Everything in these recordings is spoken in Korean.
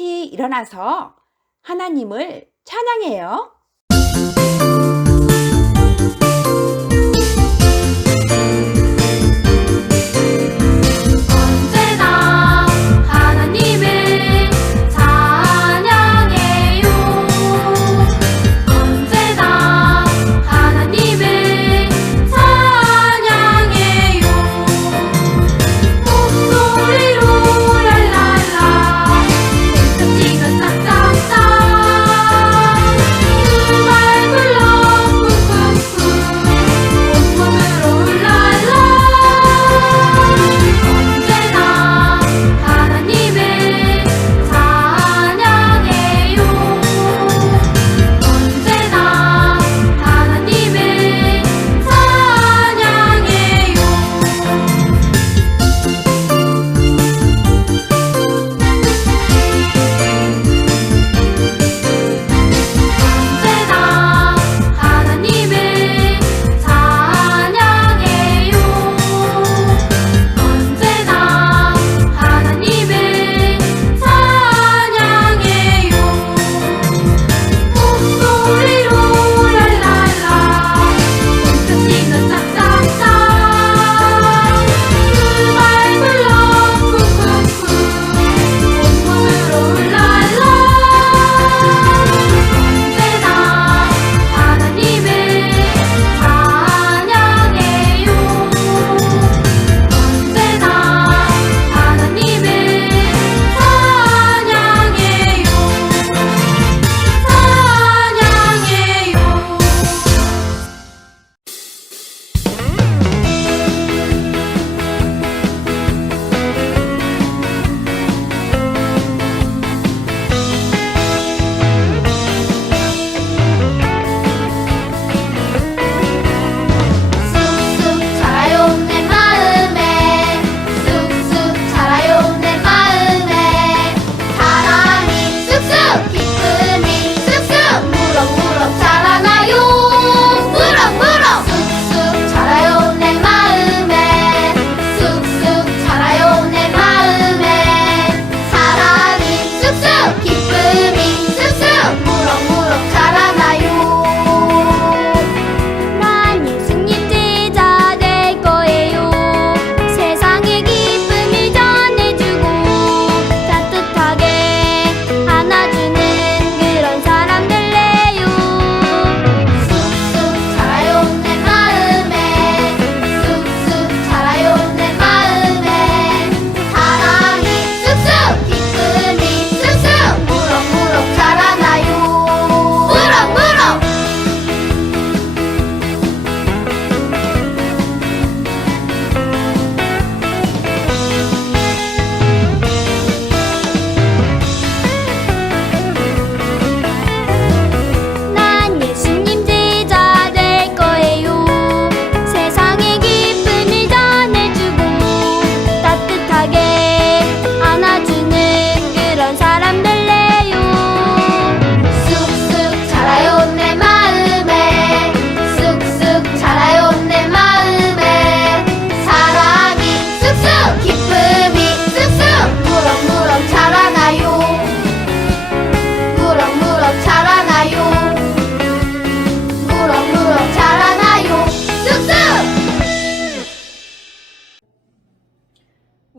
같이 일어나서 하나님을 찬양해요.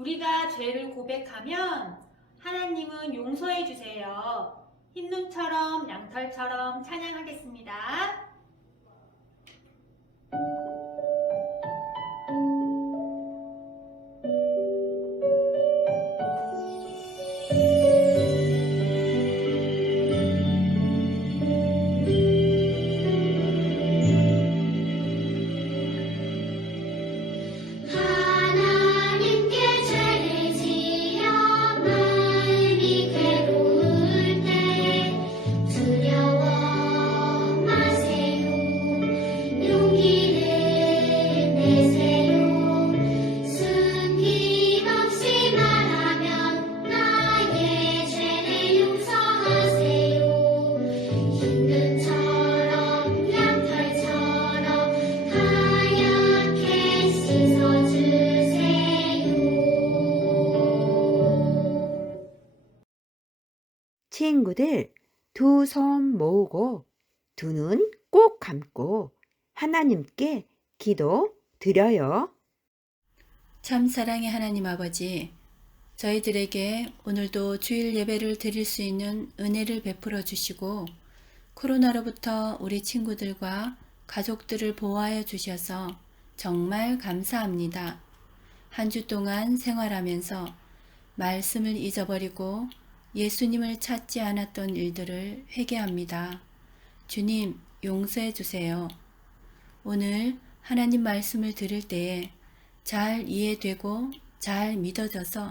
우리가 죄를 고백하면 하나님은 용서해 주세요. 흰눈처럼 양털처럼 찬양하겠습니다. 손 모으고 두 눈 꼭 감고 하나님께 기도 드려요. 참 사랑의 하나님 아버지, 저희들에게 오늘도 주일 예배를 드릴 수 있는 은혜를 베풀어 주시고, 코로나로부터 우리 친구들과 가족들을 보호하여 주셔서 정말 감사합니다. 한 주 동안 생활하면서 말씀을 잊어버리고 예수님을 찾지 않았던 일들을 회개합니다. 주님, 용서해 주세요. 오늘 하나님 말씀을 들을 때에 잘 이해되고 잘 믿어져서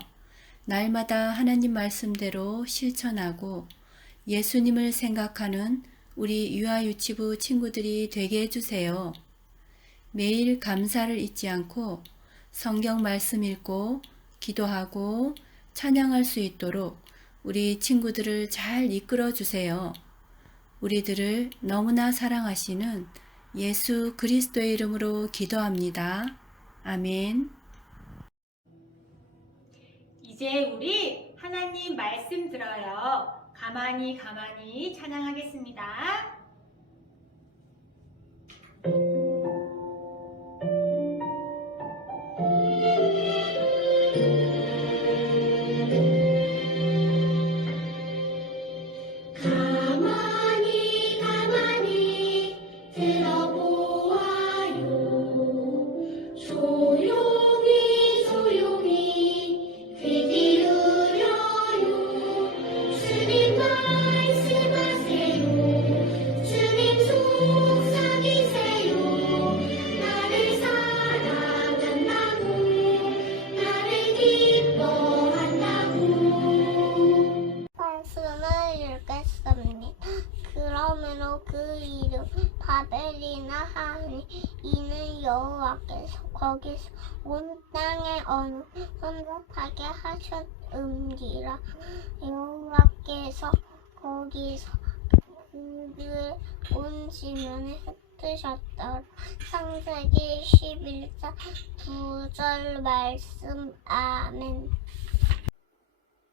날마다 하나님 말씀대로 실천하고 예수님을 생각하는 우리 유아유치부 친구들이 되게 해주세요. 매일 감사를 잊지 않고 성경 말씀 읽고 기도하고 찬양할 수 있도록 우리 친구들을 잘 이끌어 주세요. 우리들을 너무나 사랑하시는 예수 그리스도의 이름으로 기도합니다. 아멘. 이제 우리 하나님 말씀 들어요. 가만히 가만히 찬양하겠습니다. 그 이름 바벨이나 하니 이는 여호와께서 거기서 온 땅의 어느 혼잡하게 하셨음니라. 여호와께서 거기서 그들의 온 지면에 흩으셨더라. 창세기 11장 9절 말씀. 아멘.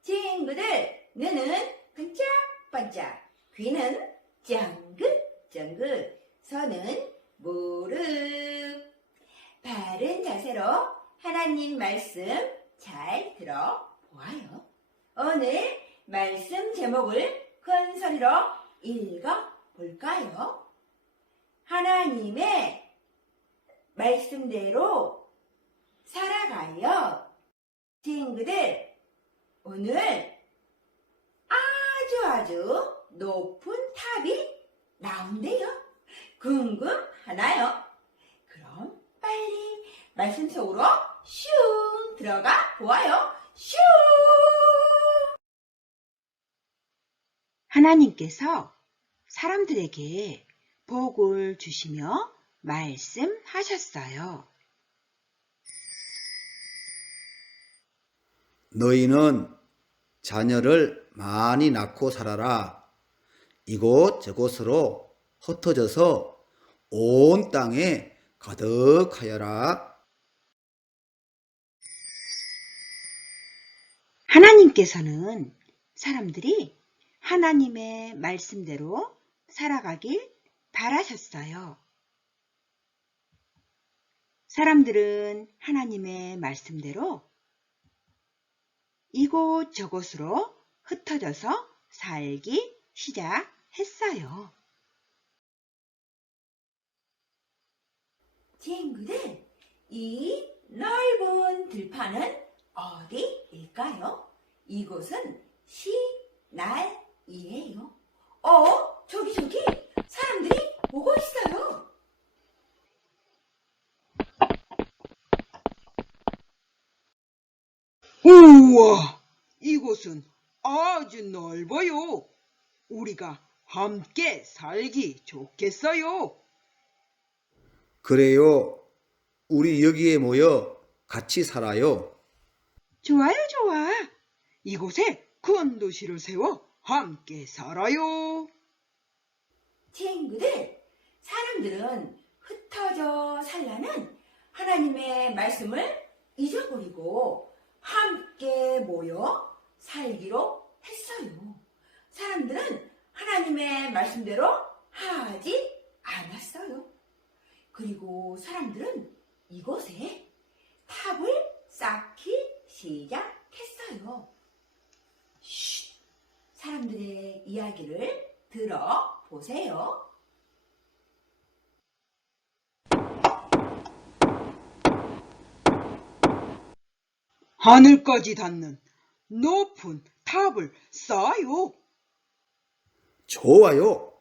친구들, 눈은 반짝반짝, 귀는 쫑긋쫑긋, 손은 무릎. 바른 자세로 하나님 말씀 잘 들어보아요. 오늘 말씀 제목을 큰 소리로 읽어 볼까요? 하나님의 말씀대로 살아가요. 친구들, 오늘 아주 아주 높은 탑이 나온대요. 궁금하나요? 그럼 빨리 말씀 속으로 슝 들어가 보아요. 슝! 하나님께서 사람들에게 복을 주시며 말씀하셨어요. 너희는 자녀를 많이 낳고 살아라. 이곳 저곳으로 흩어져서 온 땅에 가득하여라. 하나님께서는 사람들이 하나님의 말씀대로 살아가길 바라셨어요. 사람들은 하나님의 말씀대로 이곳 저곳으로 흩어져서 살기 시작 했어요. 친구들, 이 넓은 들판은 어디일까요? 이곳은 시날이에요. 어? 저기 저기 사람들이 오고 있어요. 우와, 이곳은 아주 넓어요. 우리가 함께 살기 좋겠어요. 그래요. 우리 여기에 모여 같이 살아요. 좋아요, 좋아. 이곳에 큰 도시를 세워 함께 살아요. 친구들, 사람들은 흩어져 살라는 하나님의 말씀을 잊어버리고 함께 모여 살기로 했어요. 사람들은 하나님의 말씀대로 하지 않았어요. 그리고 사람들은 이곳에 탑을 쌓기 시작했어요. 쉿! 사람들의 이야기를 들어보세요. 하늘까지 닿는 높은 탑을 쌓아요. 좋아요.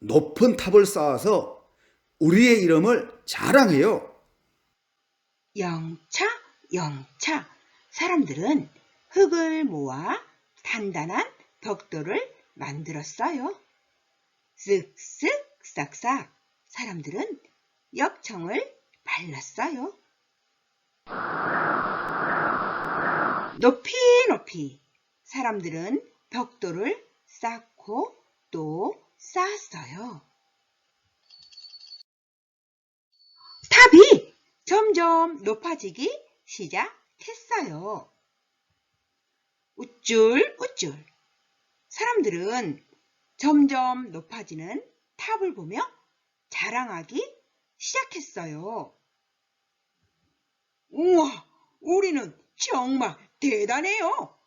높은 탑을 쌓아서 우리의 이름을 자랑해요. 영차, 영차. 사람들은 흙을 모아 단단한 벽돌을 만들었어요. 쓱쓱 싹싹. 사람들은 역청을 발랐어요. 높이 높이. 사람들은 벽돌을 쌓고 또 쌓았어요. 탑이 점점 높아지기 시작했어요. 우쭐 우쭐. 사람들은 점점 높아지는 탑을 보며 자랑하기 시작했어요. 우와, 우리는 정말 대단해요.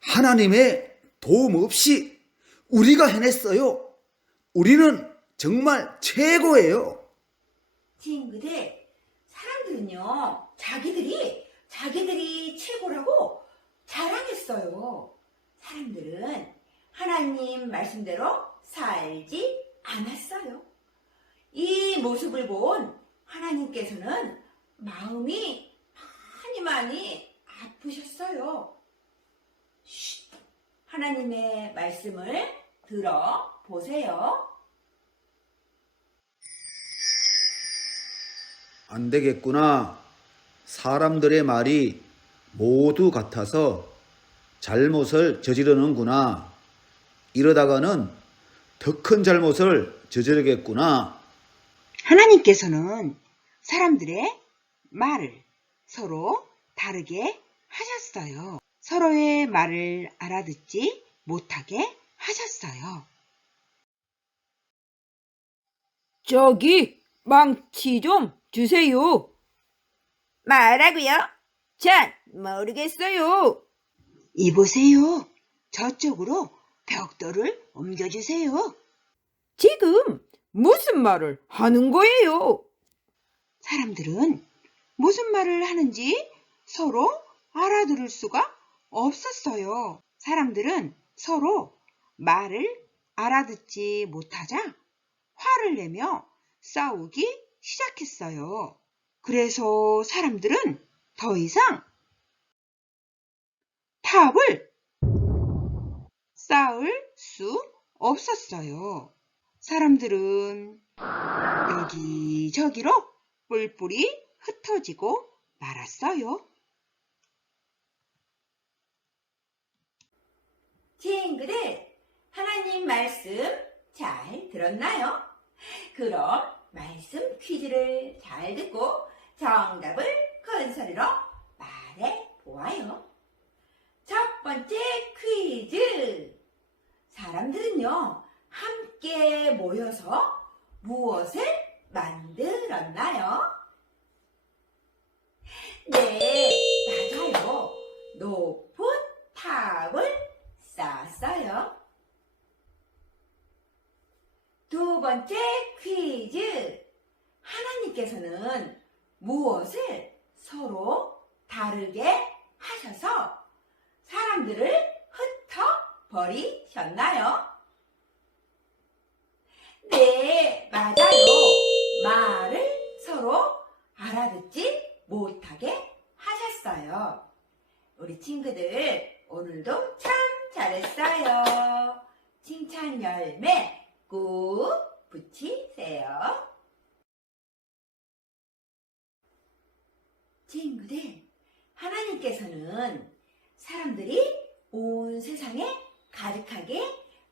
하나님의 도움 없이 우리가 해냈어요. 우리는 정말 최고예요. 친구들, 사람들은요, 자기들이, 자기들이 최고라고 자랑했어요. 사람들은 하나님 말씀대로 살지 않았어요. 이 모습을 본 하나님께서는 마음이 많이 많이 아프셨어요. 쉿, 하나님의 말씀을 들어보세요. 안 되겠구나. 사람들의 말이 모두 같아서 잘못을 저지르는구나. 이러다가는 더 큰 잘못을 저지르겠구나. 하나님께서는 사람들의 말을 서로 다르게 하셨어요. 서로의 말을 알아듣지 못하게 하셨어요. 저기 망치 좀 주세요. 말하고요? 전 모르겠어요. 이보세요. 저쪽으로 벽돌을 옮겨주세요. 지금 무슨 말을 하는 거예요? 사람들은 무슨 말을 하는지 서로 알아들을 수가 없었어요. 사람들은 서로 말을 알아듣지 못하자 화를 내며 싸우기 시작했어요. 그래서 사람들은 더 이상 탑을 쌓을 수 없었어요. 사람들은 여기저기로 뿔뿔이 흩어지고 말았어요. 친구들, 하나님 말씀 잘 들었나요? 그럼 말씀 퀴즈를 잘 듣고 정답을 큰 소리로 말해 보아요. 첫 번째 퀴즈. 사람들은요, 함께 모여서 무엇을 만들었나요? 번째 퀴즈. 하나님께서는 무엇을 서로 다르게 하셔서 사람들을 흩어 버리셨나요? 네, 맞아요. 말을 서로 알아듣지 못하게 하셨어요. 우리 친구들, 오늘도 참 잘했어요. 칭찬 열매 꾹 붙이세요. 친구들, 하나님께서는 사람들이 온 세상에 가득하게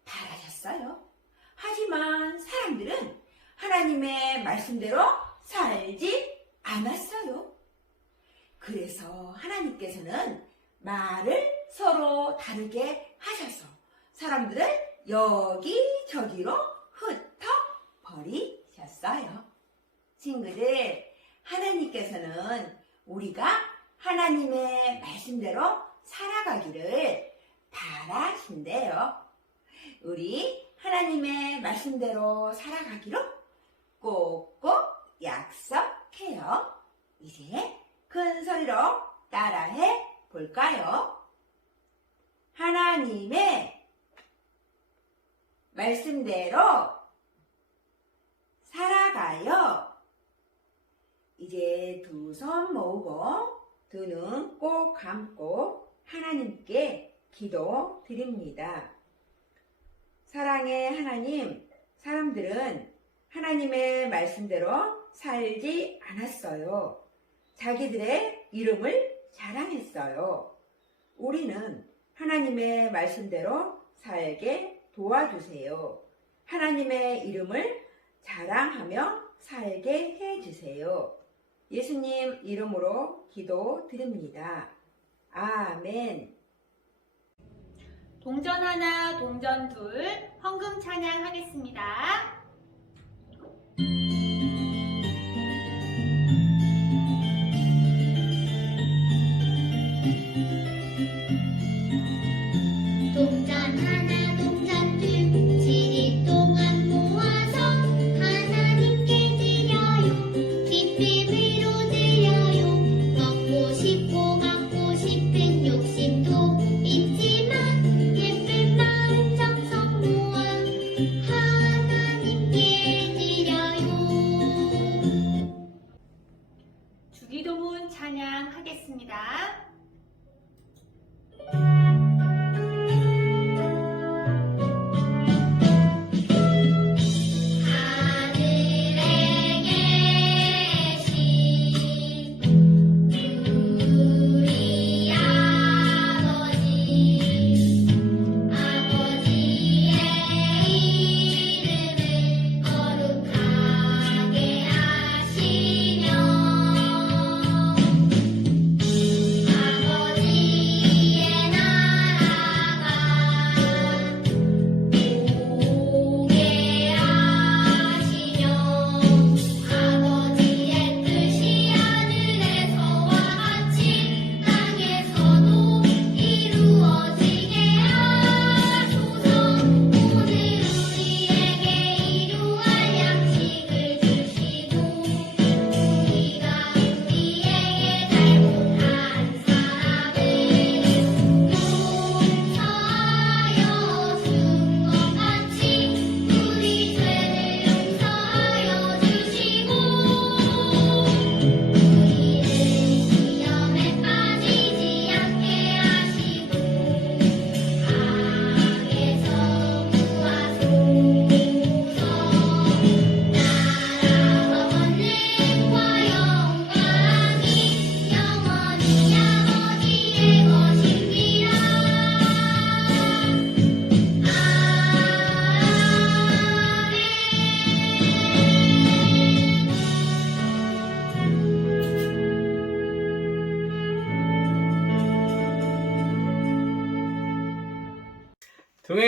바라셨어요. 하지만 사람들은 하나님의 말씀대로 살지 않았어요. 그래서 하나님께서는 말을 서로 다르게 하셔서 사람들을 여기저기로 흩어 버리셨어요. 친구들, 하나님께서는 우리가 하나님의 말씀대로 살아가기를 바라신대요. 우리 하나님의 말씀대로 살아가기로 꼭꼭 약속해요. 이제 큰 소리로 따라해 볼까요? 하나님의 말씀대로 살아가요. 이제 두 손 모으고 두 눈 꼭 감고 하나님께 기도 드립니다. 사랑의 하나님, 사람들은 하나님의 말씀대로 살지 않았어요. 자기들의 이름을 자랑했어요. 우리는 하나님의 말씀대로 살게 도와주세요. 하나님의 이름을 자랑하며 살게 해주세요. 예수님 이름으로 기도 드립니다. 아멘. 동전 하나, 동전 둘, 헌금 찬양 하겠습니다.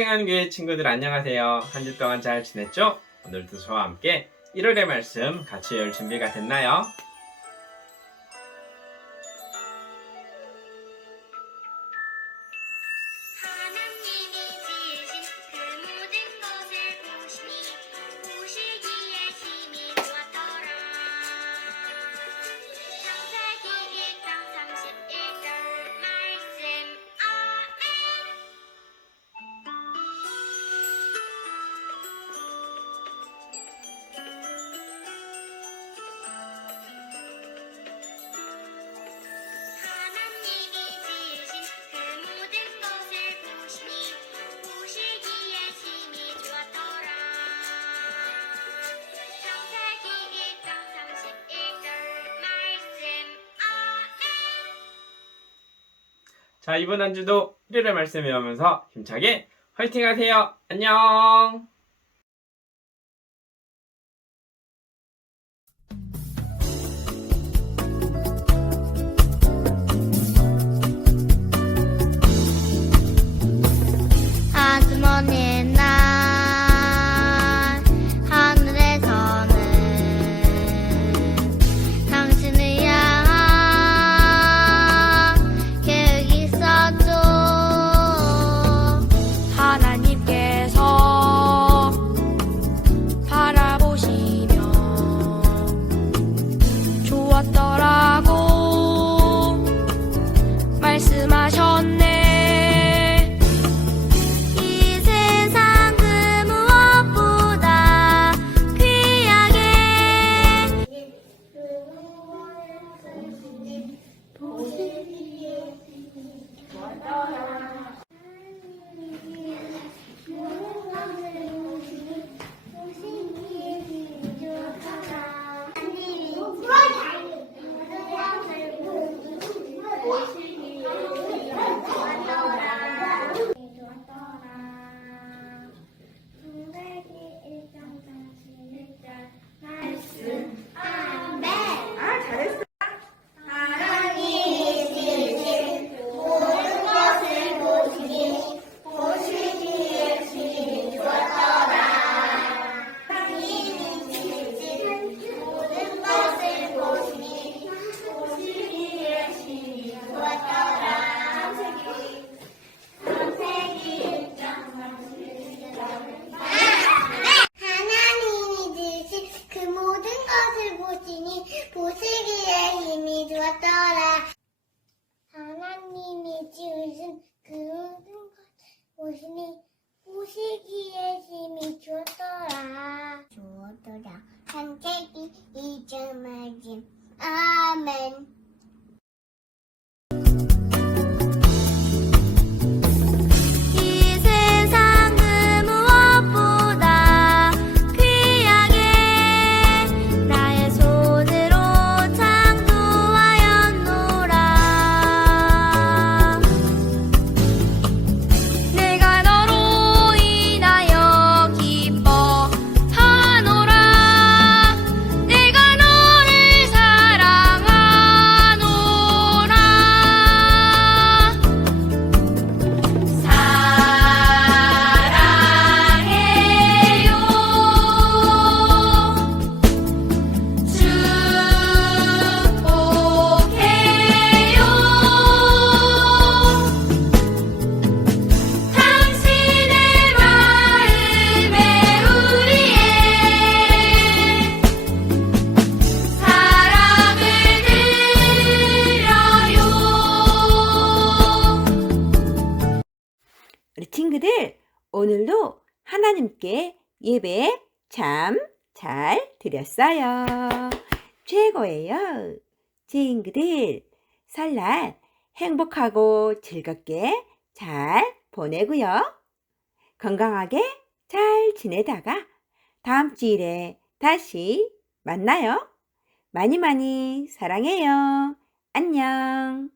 동행하는 교회 친구들 안녕하세요. 한 주 동안 잘 지냈죠? 오늘도 저와 함께 1월의 말씀 같이 열 준비가 됐나요? 자, 이번 한 주도 1월의 말씀 외우면서 힘차게 화이팅 하세요. 안녕! 잘 드렸어요. 최고예요. 친구들, 설날 행복하고 즐겁게 잘 보내고요. 건강하게 잘 지내다가 다음 주일에 다시 만나요. 많이 많이 사랑해요. 안녕.